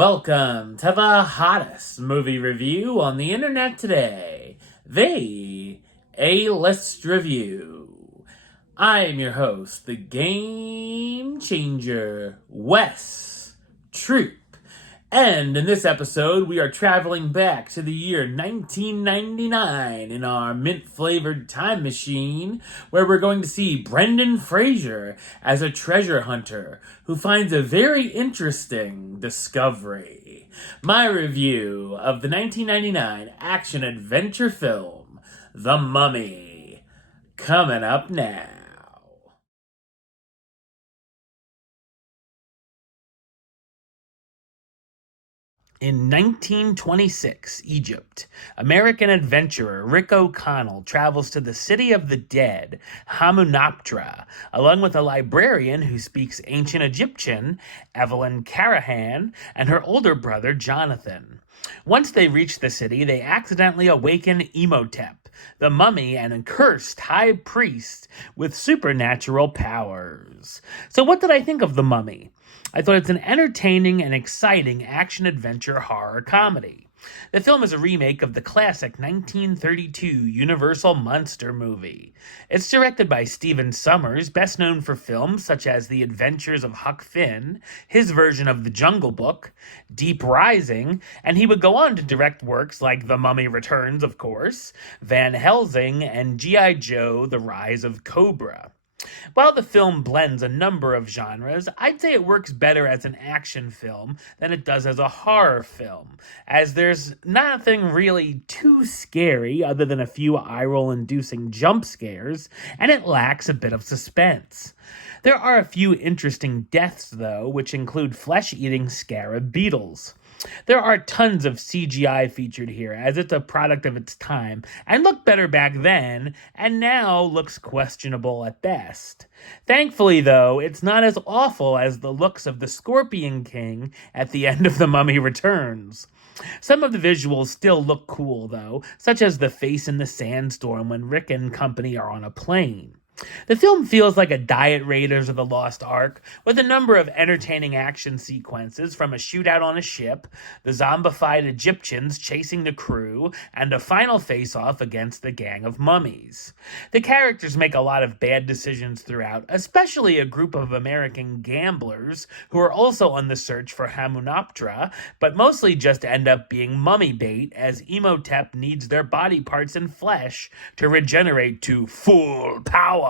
Welcome to the hottest movie review on the internet today, the A-List Review. I am your host, the Game Changer, Wes Troop. And in this episode, we are traveling back to the year 1999 in our mint-flavored time machine, where we're going to see Brendan Fraser as a treasure hunter who finds a very interesting discovery. My review of the 1999 action-adventure film, The Mummy, coming up now. In 1926, Egypt, American adventurer Rick O'Connell travels to the city of the dead, Hamunaptra, along with a librarian who speaks ancient Egyptian, Evelyn Karahan, and her older brother Jonathan. Once they reach the city, they accidentally awaken Imhotep, the mummy and accursed high priest with supernatural powers. So what did I think of The Mummy? I thought it's an entertaining and exciting action-adventure horror comedy. The film is a remake of the classic 1932 Universal Monster movie. It's directed by Stephen Sommers, best known for films such as The Adventures of Huck Finn, his version of The Jungle Book, Deep Rising, and he would go on to direct works like The Mummy Returns, of course, Van Helsing, and G.I. Joe: The Rise of Cobra. While the film blends a number of genres, I'd say it works better as an action film than it does as a horror film, as there's nothing really too scary other than a few eye-roll-inducing jump scares, and it lacks a bit of suspense. There are a few interesting deaths, though, which include flesh-eating scarab beetles. There are tons of CGI featured here, as it's a product of its time, and looked better back then, and now looks questionable at best. Thankfully, though, it's not as awful as the looks of the Scorpion King at the end of The Mummy Returns. Some of the visuals still look cool, though, such as the face in the sandstorm when Rick and company are on a plane. The film feels like a Diet Raiders of the Lost Ark, with a number of entertaining action sequences from a shootout on a ship, the zombified Egyptians chasing the crew, and a final face-off against the gang of mummies. The characters make a lot of bad decisions throughout, especially a group of American gamblers who are also on the search for Hamunaptra, but mostly just end up being mummy bait as Imhotep needs their body parts and flesh to regenerate to full power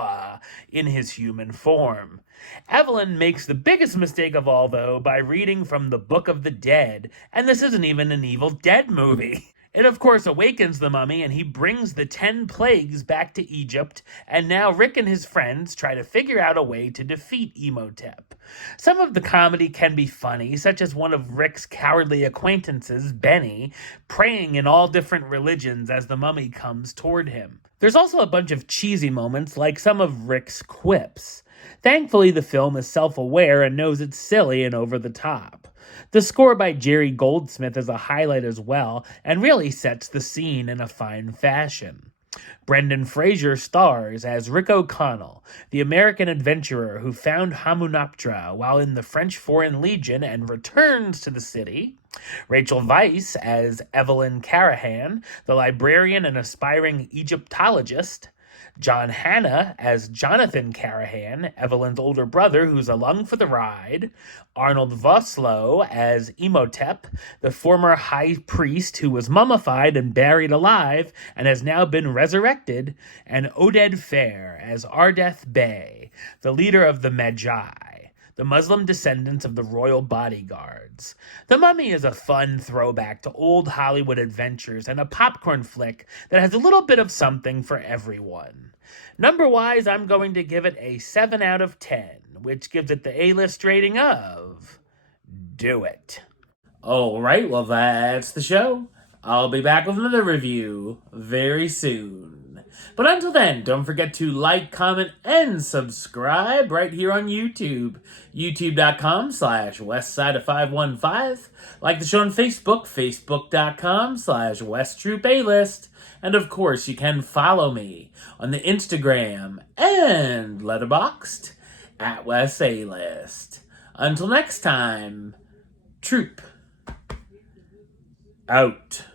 in his human form. Evelyn makes the biggest mistake of all, though, by reading from the Book of the Dead, and this isn't even an Evil Dead movie. It, of course, awakens the mummy, and he brings the 10 plagues back to Egypt, and now Rick and his friends try to figure out a way to defeat Imhotep. Some of the comedy can be funny, such as one of Rick's cowardly acquaintances, Benny, praying in all different religions as the mummy comes toward him. There's also a bunch of cheesy moments, like some of Rick's quips. Thankfully, the film is self-aware and knows it's silly and over the top. The score by Jerry Goldsmith is a highlight as well, and really sets the scene in a fine fashion. Brendan Fraser stars as Rick O'Connell, the American adventurer who found Hamunaptra while in the French Foreign Legion and returns to the city. Rachel Weisz as Evelyn Karahan, the librarian and aspiring Egyptologist. John Hannah as Jonathan Karahan, Evelyn's older brother who's along for the ride. Arnold Vosloo as Imhotep, the former high priest who was mummified and buried alive and has now been resurrected. And Oded Fehr as Ardeth Bey, the leader of the Magi, the Muslim descendants of the royal bodyguards. The Mummy is a fun throwback to old Hollywood adventures and a popcorn flick that has a little bit of something for everyone. Number-wise, I'm going to give it a 7 out of 10, which gives it the A-list rating of Do It. Alright, well that's the show. I'll be back with another review very soon. But until then, don't forget to like, comment, and subscribe right here on YouTube. YouTube.com/Westside515. Like the show on Facebook, Facebook.com/WestTroopAlist. And of course, you can follow me on the Instagram and Letterboxd at WesAlist. Until next time, Troop. Out.